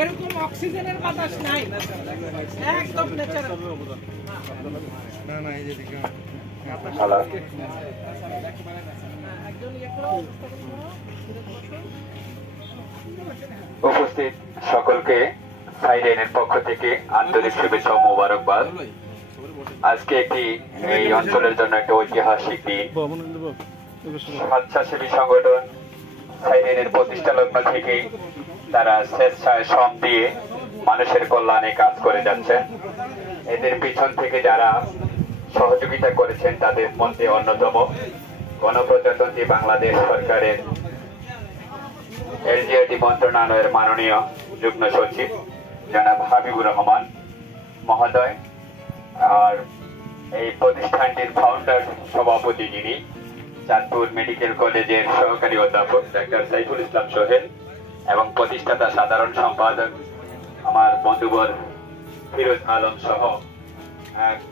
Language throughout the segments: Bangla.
এরকম অক্সিজেনের বাতাস নাই, একদম ন্যাচারাল। না না এই যে দেখো উপস্থিত সকলকে সাইরেনের পক্ষ থেকে আন্তরিক শুভেচ্ছা ও মোবারকবাদ। আজকে একটি এই অঞ্চলের জন্য একটা ঐতিহাসিক দিন। স্বেচ্ছাসেবী সংগঠন সাইরেনের প্রতিষ্ঠা লগ্ন থেকে তারা স্বেচ্ছায় শ্রম দিয়ে মানুষের কল্যাণে কাজ করে যাচ্ছেন। এদের পিছন থেকে যারা সহযোগিতা করেছেন তাদের মধ্যে অন্যতম গণপ্রজাতন্ত্রী বাংলাদেশ সরকারের এলজিআরডি মন্ত্রণালয়ের মাননীয় যুগ্ম সচিব জনাব হাবিবুর রহমান মহোদয়, আর এই প্রতিষ্ঠানটির ফাউন্ডার সভাপতি যিনি চাঁদপুর মেডিকেল কলেজের সহকারী অধ্যাপক ডাক্তার সাইফুল ইসলাম সোহেল, এবং প্রতিষ্ঠাতা সাধারণ সম্পাদক আমার বন্ধুবর ফিরোজ আলম সহ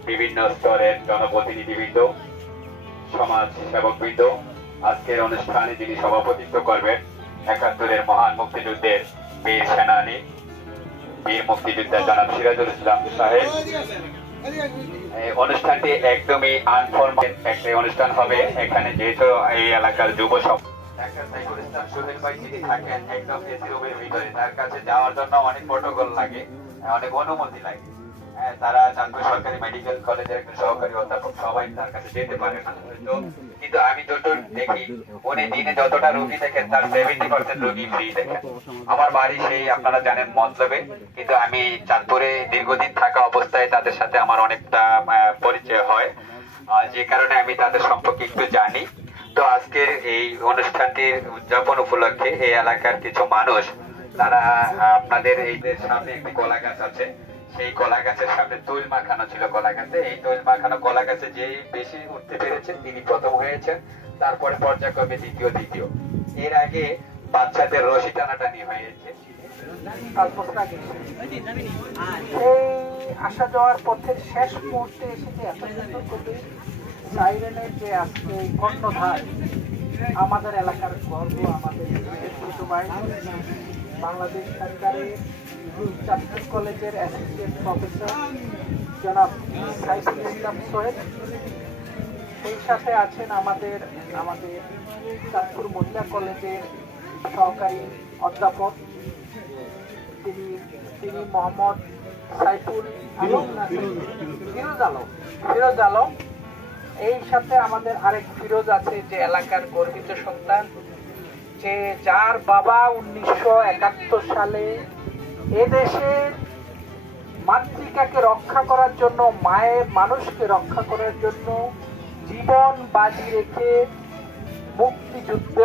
বিভিন্ন স্তরের জনপ্রতিনিধিবৃন্দ, সমাজ সেবকবৃন্দ। আজকের অনুষ্ঠানে যিনি সভাপতিত্ব করবেন ৭১-এর মহান মুক্তিযুদ্ধের বীর সেনানী বীর মুক্তিযোদ্ধা জনাব সিরাজুল ইসলাম সাহেব। অনুষ্ঠানটি একদমই আনফর্মাল একটি অনুষ্ঠান হবে। এখানে যেহেতু এই এলাকার যুব ডাক্তার সাইফুল ইসলাম সোহেল ভাই যিনি থাকেন একদম এসি রুমের ভিতরে, তার কাছে যাওয়ার জন্য অনেক প্রটোকল লাগে, অনেক অনুমতি লাগে। তারা চাঁদপুর সরকারি মেডিকেল কলেজের একজন সহকারী অধ্যাপক, সবাই তার কাছে যেতে পারে না। কিন্তু আমি যতটুকু দেখি উনি দিনে যতটা রোগী দেখেন তার 70% রোগী ফ্রি দেখেন। আমার বাড়ি সেই আপনারা জানেন মতলবে, কিন্তু আমি চাঁদপুরে দীর্ঘদিন থাকা অবস্থায় তাদের সাথে আমার অনেকটা পরিচয় হয়, যে কারণে আমি তাদের সম্পর্কে একটু জানি। তো আজকের এই অনুষ্ঠানটির উদযাপন উপলক্ষে এই এলাকার কিছু মানুষ তারা আপনাদের এই সামনে একটি কলা গাছ আছে, সেই কলা গাছের সামনে তৈল মাখানো ছিল কলা গাছে। এই তৈল মাখানো কলা গাছে যে বেশি উঠতে পেরেছেন তিনি প্রথম হয়েছেন, তারপরে পর্যায়ক্রমে দ্বিতীয়। এর আগে বাচ্চাদের রশি টানাটানি হয়েছে। এই আসা যাওয়ার পথের শেষ মুহূর্তে এসে যে এত সুন্দর করে সাইরেনের যে আজকে এই কর্ণধার, আমাদের এলাকার গর্ব, আমাদের ছোট ভাই, বাংলাদেশ সরকারের চাঁদপুর কলেজের অ্যাসোসিয়েট প্রফেসর জনাব সাইফুল ইসলাম সোহেল, সেই সাথে আছেন আমাদের চাঁদপুর মহিলা কলেজের সহকারী অধ্যাপক তিনি মোহাম্মদ সাইফুল ফিরোজ আলম। এই সাথে আমাদের আরেক ফিরোজ আছে যে এলাকার গর্বিত সন্তান, যে যার বাবা 1971 সালে এদেশের মাতৃকাকে রক্ষা করার জন্য, মায়ের মানুষকে রক্ষা করার জন্য জীবন বাজি রেখে মুক্তিযুদ্ধে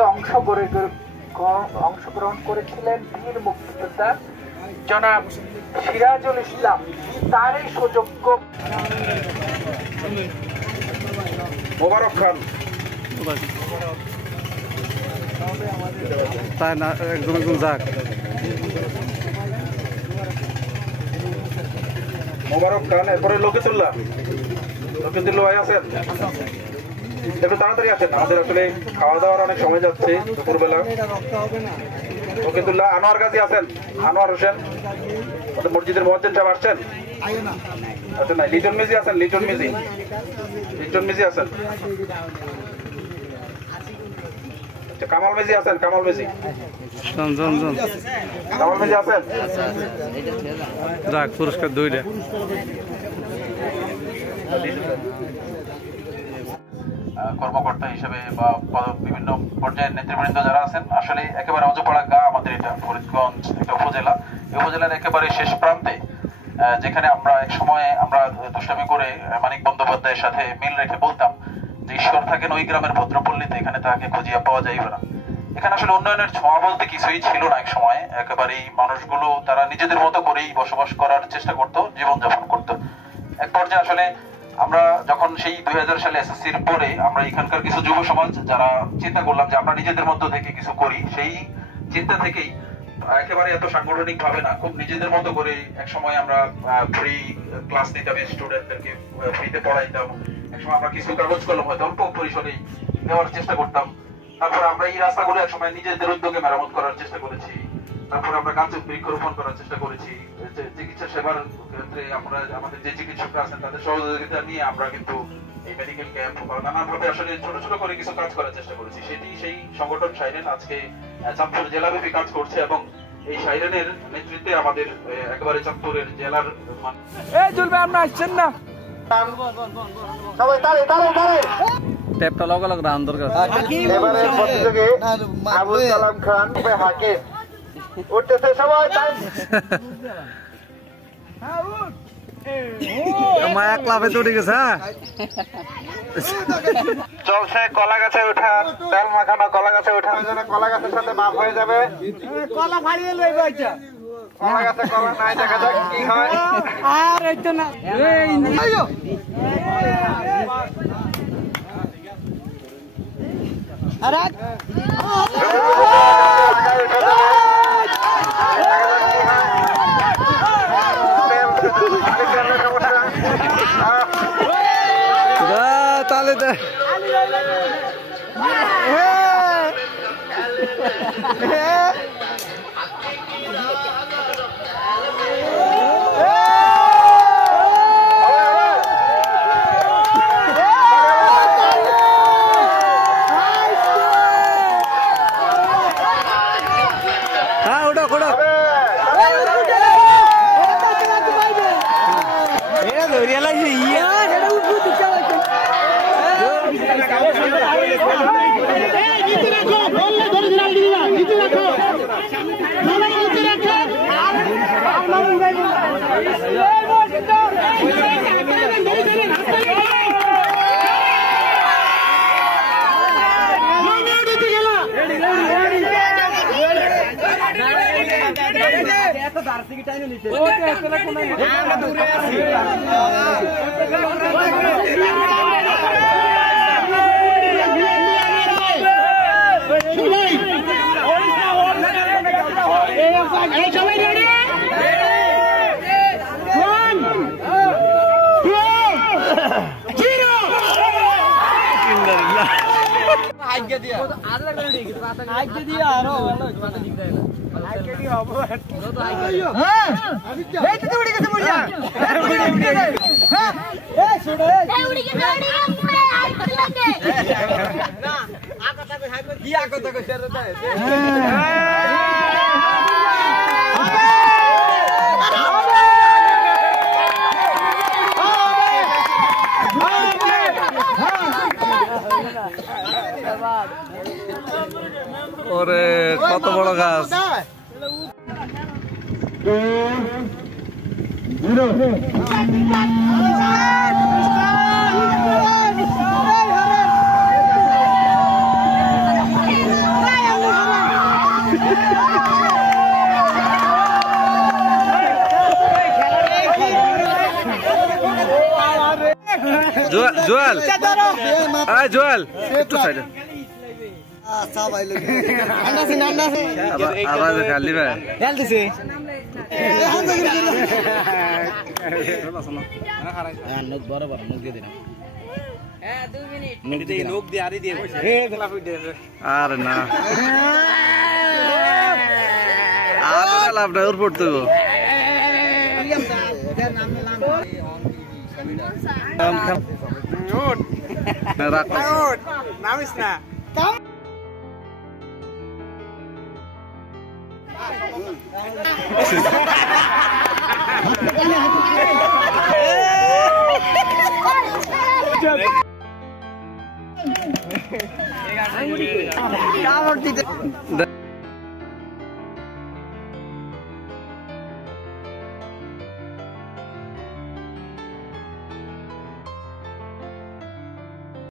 অংশগ্রহণ করেছিলেন বীর মুক্তিযোদ্ধা জনাব সিরাজুল ইসলাম। তারই সুযোগ্য মোবারক খান তাই না, একদম যাক মোবারক খান। এরপরে লোকেতুল্লাহ ভাই আছেন, একটু তাড়াতাড়ি আসেন, আমাদের আসলে খাওয়া দাওয়ার অনেক সময় যাচ্ছে দুপুরবেলা। লোকেতুল্লাহ। আনোয়ার গাজী আছেন, আনোয়ার হোসেন মসজিদের মুয়াজ্জিন সাহেব আসছেন? আচ্ছা না, লিটন মিজি আছেন, লিটন মিজি আছেন। কামাল মেজি আছেন, কামাল মেজি আছেন। যাক পুরস্কার দুইটা। কর্মকর্তা হিসেবে বা বিভিন্ন পর্যায়ের নেতৃবৃন্দ যারা আছেন, আসলে একেবারে অজপাড়া গা আমাদের এটা ফরিদগঞ্জ একটা উপজেলা। এই উপজেলার একেবারে শেষ প্রান্তে, যেখানে আমরা এক সময় আমরা দুষ্টামি করে মানিক বন্দ্যোপাধ্যায়ের সাথে মিল রেখে বলতাম যে ঈশ্বর থাকেন ওই গ্রামের ভদ্রপল্লীতে, এখানে তাকে খুঁজিয়া পাওয়া যাইবে না। এখানে আসলে উন্নয়নের ছোঁয়া বলতে কিছুই ছিল না এক সময়। একেবারেই মানুষগুলো তারা নিজেদের মতো করেই বসবাস করার চেষ্টা করতো, জীবনযাপন করতো। এক পর্যায়ে আসলে আমরা যখন সেই 2000 সালে এসএসসির পরে আমরা এখানকার কিছু যুব সমাজ যারা চিন্তা করলাম যে আমরা নিজেদের মধ্য থেকে কিছু করি, সেই চিন্তা থেকেই একেবারে এত সাংগঠনিক ভাবে না, খুব নিজেদের মতো করে এক সময় আমরা ফ্রি ক্লাস নিতাম, স্টুডেন্টদেরকে ফ্রিতে পড়াইতাম। এক সময় আমরা কিছু কাগজ কলম হয়তো অল্প পরিসরেই দেওয়ার চেষ্টা করতাম। তারপর আমরা এই রাস্তাগুলো এক সময় নিজেদের উদ্যোগে মেরামত করার চেষ্টা করেছি। তারপরে আমরা গাছে বৃক্ষরোপণ করার চেষ্টা করেছি। চিকিৎসা সেবার ক্ষেত্রে আমরা আমাদের যে চিকিৎসকরা আছেন তাদের সহযোগিতা নিয়ে আমরা কিন্তু এই মেডিকেল ক্যাম্প বা নানাভাবে আসলে ছোট ছোট করে কিছু কাজ করার চেষ্টা করেছি। সেটি সেই সংগঠন সাইরেন আজকে চাঁদপুর জেলাব্যাপী কাজ করছে এবং এই সাইরেনের নেতৃত্বে আমাদের একেবারে চাঁদপুরের জেলার চলবে আমরা আসছেন না সবাই তালে তালে তালে টেপটা লগা লগ রান দরকার এবারে প্রতিযোগী আবুল কালাম খান হাকিম উঠতেছে সবাই মায়া ক্লাবে তো উঠে গেছে। চলছে কলা গাছে ওঠার তেল মাখানো কলা গাছে ওঠার জন্য কলা গাছের সাথে মাপ হয়ে যাবে। কলা ফাড়িয়ে লইব এটা কলা গাছে কলা নাই, দেখা যাক কি হয়। আর এটা না আরে তাহলে ওরে কত বড় গাছ। জোয়াল জোয়াল একটু সাইডে আওয়াজ খালি ভাই বরাবর মুখ দিয়ে দিন আর না আর লাভ না ওর পড়তো নামিস না কামড় দিতে